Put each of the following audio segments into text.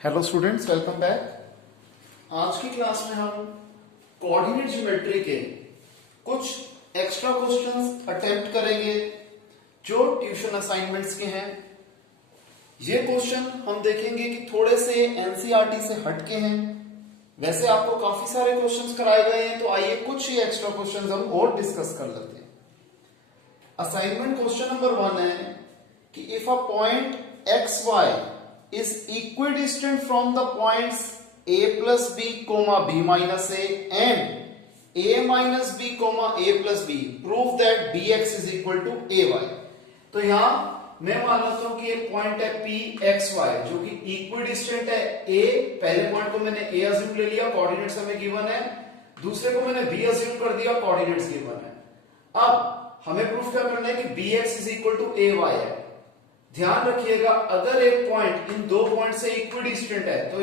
Hello students, welcome back. आज की class में हम कोऑर्डिनेट ज्योमेट्री के कुछ एक्स्ट्रा क्वेश्चंस अटेम्प्ट करेंगे जो ट्यूशन असाइनमेंट्स के हैं। ये क्वेश्चन हम देखेंगे कि थोड़े से एनसीईआरटी से हटके हैं। वैसे आपको काफी सारे क्वेश्चंस कराए गए हैं, तो आइए कुछ ही एक्स्ट्रा क्वेश्चंस हम और डिस्कस कर लेते हैं। असाइनमेंट क्वेश्चन नंबर 1 है कि if a point X Y is equidistant from the points a plus b comma b minus a and a minus b comma a plus b, prove that bx is equal to ay। तो यहां मैं मान लेता हूं कि एक point है p x y जो कि इक्विडिस्टेंट है a। पहले पॉइंट को मैंने a अज्यूम ले लिया, कोऑर्डिनेट्स हमें गिवन है। दूसरे को मैंने b अज्यूम कर दिया, कोऑर्डिनेट्स गिवन है। अब हमें प्रूफ क्या करना है कि bx is equal to ay है। ध्यान रखिएगा, अगर एक पॉइंट इन दो पॉइंट से इक्विडिस्टेंट है तो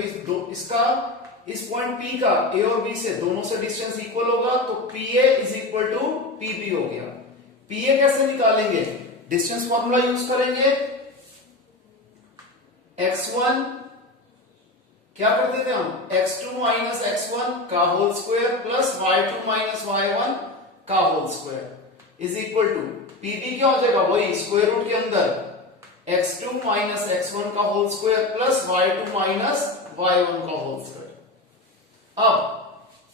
इस पॉइंट P का A और B से दोनों से डिस्टेंस इक्वल होगा, तो PA is equal to PB हो गया। PA कैसे निकालेंगे? डिस्टेंस फॉर्मूला यूज करेंगे। x1 क्या करते थे हम? x2 माइनस x1 का whole square plus y2 minus y1 का whole square is equal to PB क्या हो जाएगा? वही स्क्वायर रूट के अंदर x2 माइनस x1 का whole square plus y2 minus y1 का होल स्क्वायर। अब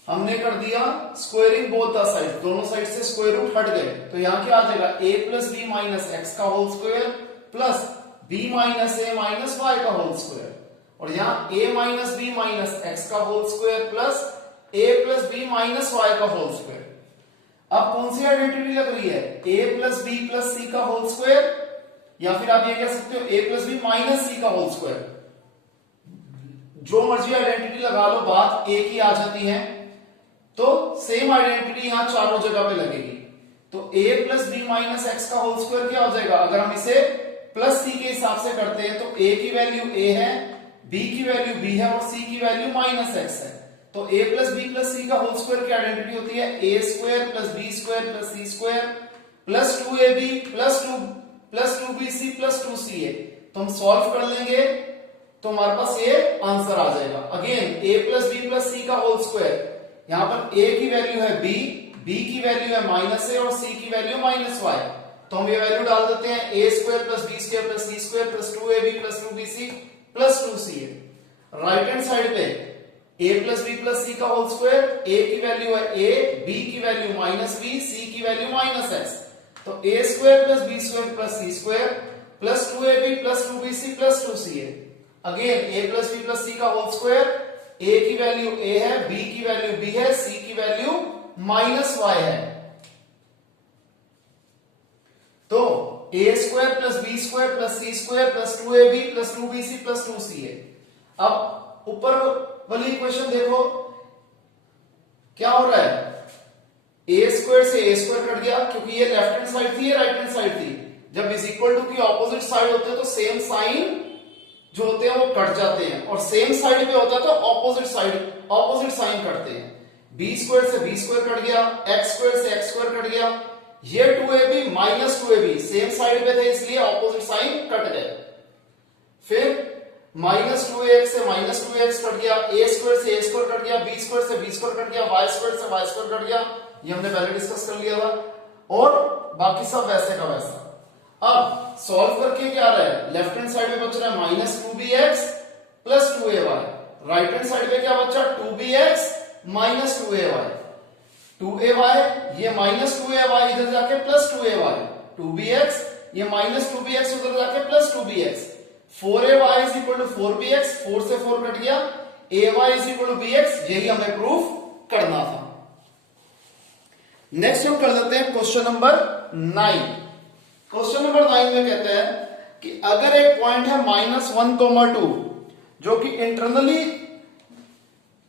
हमने कर दिया स्क्वायरिंग बोथ द साइड, दोनों साइड से स्क्वायर रूट हट गए, तो यहां क्या आ जाएगा? a plus B minus X का whole square plus b minus a minus y का होल स्क्वायर, और यहां a minus b minus X का whole square plus a plus b minus y का होल स्क्वायर। अब कौन सी आइडेंटिटी लग रही है? a plus b plus c का होल स्क्वायर, या फिर आप ये कह सकते हो a प्लस बी माइनस सी का होल स्क्वायर। जो मर्जी आइडेंटिटी लगा लो, बात एक ही आ जाती है। तो सेम आइडेंटिटी यहां चारों जगह पे लगेगी। तो a plus B minus X का होल स्क्वायर क्या हो जाएगा? अगर हम इसे प्लस सी के हिसाब से करते हैं तो a की वैल्यू a है, b की वैल्यू b है और c की वैल्यू माइनस एक्स है। तो a plus B plus C का होल स्क्वायर की आइडेंटिटी होती है a square plus B square plus C square plus 2ab plus 2bc plus 2ca। तो हम सॉल्व कर लेंगे तो हमारे पास ये आंसर आ जाएगा। Again a plus B plus C का होल स्क्वायर, यहां पर a की वैल्यू है b, b की वैल्यू है माइनस a और c की वैल्यू माइनस y। तो हम ये वैल्यू डाल देते हैं a square plus b square plus c square plus 2ab plus 2bc plus 2ca। Right hand side पे a plus B plus C का होल स्क्वायर, a की वैल्यू है a, b की वैल्यू माइनस b, c की value minus x। तो a square plus B square plus C square plus 2ab plus 2bc plus 2ca। Again a plus B plus C का whole square, a की value a है, b की value b है, c की value minus y है। तो a square plus B square plus C square plus 2ab plus 2bc plus 2ca। अब ऊपर वाली इक्वेशन देखो क्या हो रहा है? a स्क्वायर से a स्क्वायर कट गया, क्योंकि ये लेफ्ट हैंड साइड थी, ये राइट हैंड साइड थी। जब इज इक्वल टू की ऑपोजिट साइड होते हैं तो सेम साइन जो होते हैं वो कट जाते हैं, और सेम साइड पे होता है तो ऑपोजिट साइन कटते हैं। b स्क्वायर से b स्क्वायर कट गया, x स्क्वायर से x स्क्वायर कट गया। ये 2ab minus 2ab same side पे थे, इसलिए ऑपोजिट साइन कट गए। फिर माइनस 2ax से माइनस 2ax कट गया, a स्क्वायर से a स्क्वायर कट गया, b स्क्वायर से b स्क्वायर कट गया, y स्क्वायर से y स्क्वायर कट गया। ये हमने पहले डिस्कस कर लिया था, और बाकी सब वैसे का वैसा। अब सॉल्व करके क्या आ रहा है? लेफ्ट हैंड साइड में बच रहा है minus 2bx plus 2ay। Right hand side पे क्या बचा? 2bx minus 2ay। 2ay ये माइनस 2ay इधर जाके प्लस 2ay, 2bx ये माइनस 2bx उधर जाके plus 2bx। 4ay is equal to 4bx, 4 से 4 कट गया, ay is equal to bx। यही हमें प्रूफ करना था। नेक्स्ट हम कर लेते हैं क्वेश्चन नंबर 9। क्वेश्चन नंबर 9 में कहते हैं कि अगर एक पॉइंट है -1,2 जो कि इंटरनली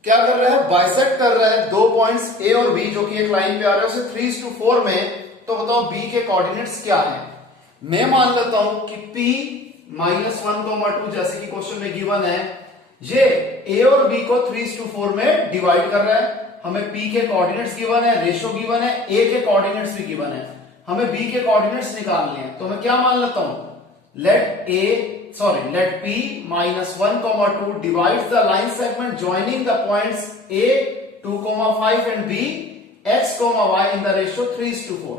क्या कर रहा है? बाइसेक्ट कर रहा है दो पॉइंट्स a और b जो कि एक लाइन पे आ रहे हैं, उसे 3:4 में। तो बताओ b के कोऑर्डिनेट्स क्या हैं? मैं मान लेता हूं कि p -1,2 जैसे कि क्वेश्चन में गिवन है, ये a और b को 3:4 में डिवाइड कर रहा है। हमें p के कोऑर्डिनेट्स गिवन है, रेशो गिवन है, a के कोऑर्डिनेट्स भी गिवन है, हमें b के कोऑर्डिनेट्स निकालने हैं। तो मैं क्या मान लेता हूं? Let a let P minus 1 comma 2 divides the line segment joining the points A 2,5 and B x comma y in the ratio 3:4.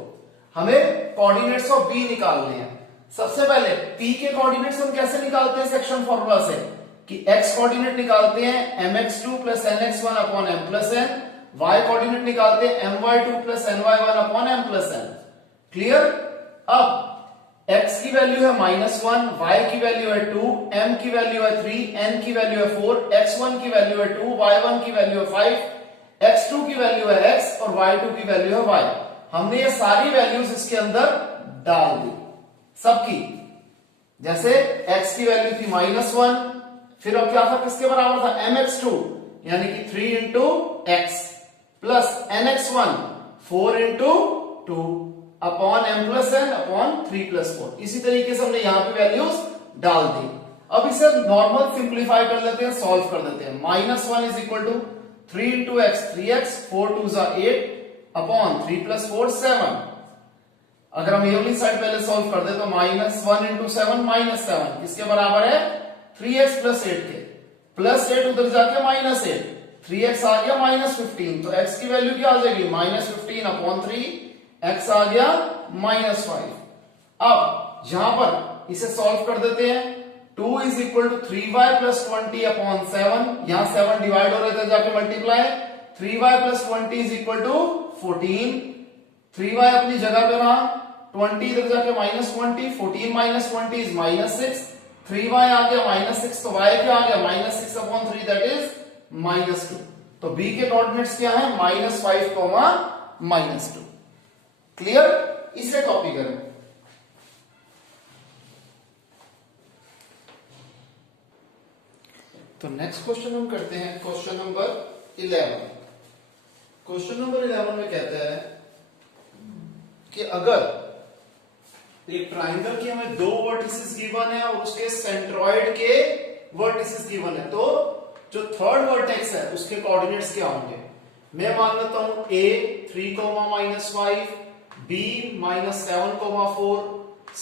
हमें कोऑर्डिनेट्स ऑफ B निकालने हैं। सबसे पहले P के कोऑर्डिनेट्स हम कैसे निकालते हैं सेक्शन फॉर्मूला से कि x कोऑर्डिनेट निकालते हैं mx2 plus nx1 upon m plus n, y coordinate निकालते हैं my2 plus ny1 upon m plus n। Clear? अब x की वैल्यू है -1, y की वैल्यू है 2, m की वैल्यू है 3, n की वैल्यू है 4, x1 की वैल्यू है 2, y1 की वैल्यू है 5, x2 की वैल्यू है x और y2 की वैल्यू है y। हमने ये सारी वैल्यूज इसके अंदर डाल दी सबकी। जैसे x की वैल्यू थी -1, फिर अब क्या था, किसके बराबर था, mx2 यानी कि 3 into x plus nx1 4 into 2 upon m plus n upon 3 plus 4। इसी तरीके से हमने यहां पे वैल्यूज डाल दी। अब इसे नॉर्मल सिंप्लीफाई कर लेते हैं, सॉल्व कर देते हैं। -1 is equal to 3 into x 3x, 4 2 8 upon 3 plus 4 7। अगर हम ये वाली साइड पहले सॉल्व कर दे तो -1 इंटू 7 -7 किसके बराबर है, 3x प्लस 8 के, प्लस 8 उधर जाके -8, 3x आ गया -15, तो x की वैल्यू क्या आ जाएगी, -15 अपॉन 3, x आ गया -5। अब यहां पर इसे सॉल्व कर देते हैं। 2 is equal to 3y plus 20 upon 7, यहां 7 डिवाइड हो रहे थे जाके multiply, 3y plus 20 is equal to 14, 3y अपनी जगह पे रहा, 20 इधर जाके -20, 14 माइनस 20 इज -6, 3y आ गया -6, तो y क्या आ गया -6 अपॉन 3 दैट इज -2। तो b के कोऑर्डिनेट्स क्या है, -5, -2। क्लियर? इसे कॉपी करें। तो नेक्स्ट क्वेश्चन हम करते हैं क्वेश्चन नंबर 11। क्वेश्चन नंबर 11 में कहता है कि अगर एक ट्राइंगल की हमें 2 वर्टिसेस गिवन है और उसके सेंट्रॉइड के वर्टिसेस गिवन है, तो जो थर्ड वर्टेक्स है उसके कोऑर्डिनेट्स क्या होंगे। मैं मान लेता हूं a 3, -5, b -7, 4,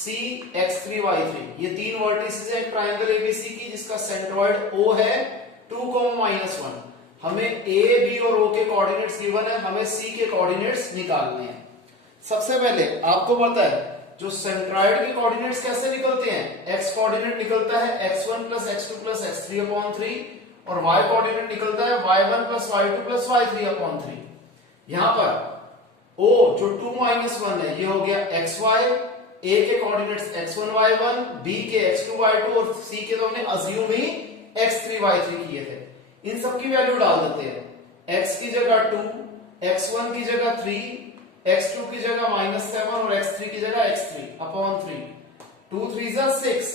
c x3 y3। ये 3 वर्टिसेस है एक ट्राइंगल एबीसी की जिसका सेंट्रॉइड o है 2, -1। हमें a b और o के कोऑर्डिनेट्स गिवन है, हमें c के कोऑर्डिनेट्स निकालने हैं। सबसे पहले आपको पता है जो सेंट्रॉइड के कोऑर्डिनेट्स कैसे निकलते हैं, x कोऑर्डिनेट निकलता है x1 plus x2 plus x3 upon 3 और y कोऑर्डिनेट निकलता है y1 plus y2 plus y3 upon 3। यहां पर o जो 2 -1 है ये हो गया xy, a के कोऑर्डिनेट्स x1 y1, b के x2 y2 और c के तो हमने अज्यूम ही x3 y3 किए थे। इन सब की वैल्यू डाल देते हैं। x की जगह 2, x1 की जगह 3, x2 की जगह -7 और x3 की जगह x3 upon 3, 2 3 6,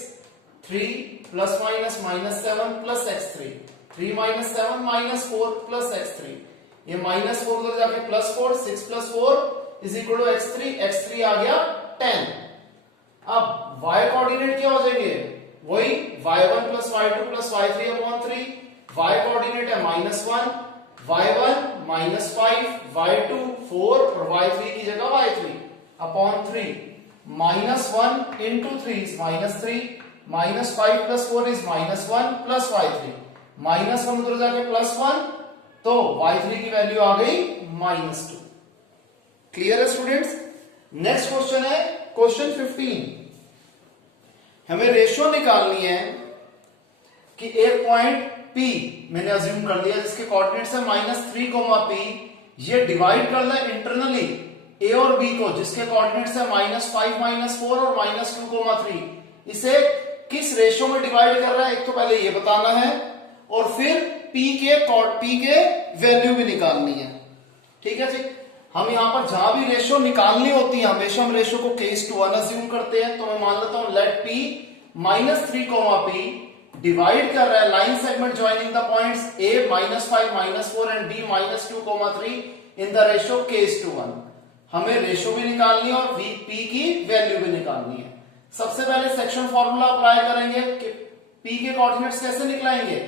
3 plus minus -7 plus x3, 3 -7 -4 plus x3, ये -4 उधर जाके +4, 6 + 4 is equal to x3, x3 आ गया 10। अब y कोऑर्डिनेट क्या हो जाएंगे, वही y1 plus y2 plus y3 upon 3, y coordinate है -1, y1 -5, y2 4 और y3 की जगह y3 upon 3, -1 into 3 is -3, -5 plus 4 is -1 plus y3, -1 उधर जाके +1, तो y3 की वैल्यू आ गई -2। क्लियर है स्टूडेंट्स? नेक्स्ट क्वेश्चन है क्वेश्चन 15। हमें रेशियो निकालनी है कि एक पॉइंट P मैंने अज्यूम कर लिया जिसके कोऑर्डिनेट्स है -3, P, ये डिवाइड करना है इंटरनली A और B को जिसके कोऑर्डिनेट्स है -5, -4 और -2, 3। इसे किस रेशियो में डिवाइड कर रहा है एक तो पहले ये बताना है और फिर P के वैल्यू भी निकालनी है। ठीक है जी। हम यहां पर जहां भी रेशियो निकालनी होती है हमेशा हम रेशियो को केस टू 1 अज्यूम करते हैं। तो मैं मान लेता हूं लेट P -3, P डिवाइड कर रहा है line segment joining the points A -5, -4 and B -2, 3 in the ratio केस टू 1। हमें रेशियो भी निकालनी है और P की वैल्यू भी निकालनी है। सबसे पहले सेक्शन फॉर्मूला अप्लाई करेंगे कि P के कोऑर्डिनेट्स कैसे निकलाएंगे।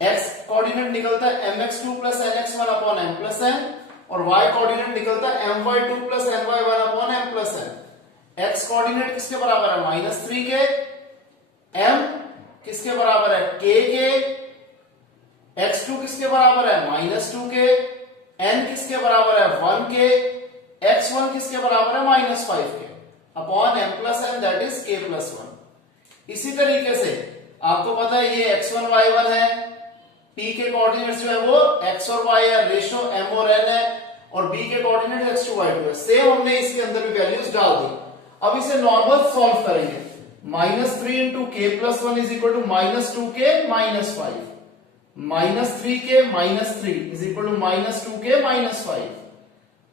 x कोऑर्डिनेट निकलता है mx2 plus nx1 upon m plus n और y कोऑर्डिनेट निकलता है my2 plus ny1 upon m plus n। x coordinate किसके बराबर है -3 के, m किसके बराबर है k के, x2 किसके बराबर है -2 के, n किसके बराबर है 1 के, x1 किसके बराबर है -5 के, upon m plus n that is k plus 1। इसी तरीके से आपको पता है ये x1 y1 है, p के कोऑर्डिनेट्स जो है वो x और y है, रेशियो m और n है, और b के कोऑर्डिनेट x2 y2 है। सेम हमने इसके अंदर भी वैल्यूज डाल दी। अब इसे नॉर्मल सॉल्व करेंगे। -3 into k plus 1 is equal to -2k -5, -3k -3 is equal to -2k -5,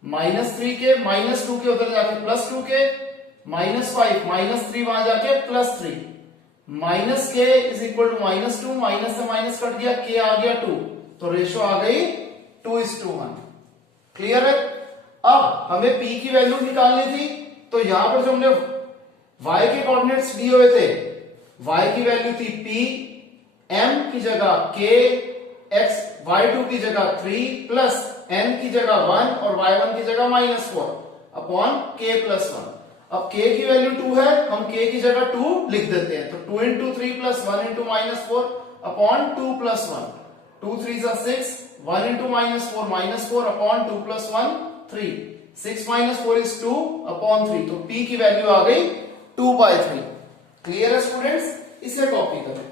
-3k -2k उधर जाके +2k, -5 -3 वहां जाके +3, -k is equal to -2, minus से माइनस कट गया, k आ गया 2, तो रेशियो आ गई 2:1। क्लियर है? अब हमें p की वैल्यू निकालनी थी, तो यहां पर जो हमने y के कोऑर्डिनेट्स दिए हुए थे, y की वैल्यू थी p, m की जगह k, x y2 की जगह 3 प्लस n की जगह 1 और y1 की जगह -4 अपॉन k प्लस 1। अब k की वैल्यू 2 है, हम k की जगह 2 लिख देते हैं, तो 2 into 3 plus 1 into -4 upon 2 plus 1, 2 3 जा 6, 1 into -4 upon 2 plus 1 3, 6 minus 4 is 2 upon 3, तो p की वैल्यू आ गई 2/3। क्लियर है स्टूडेंट्स? इसे कॉपी करें।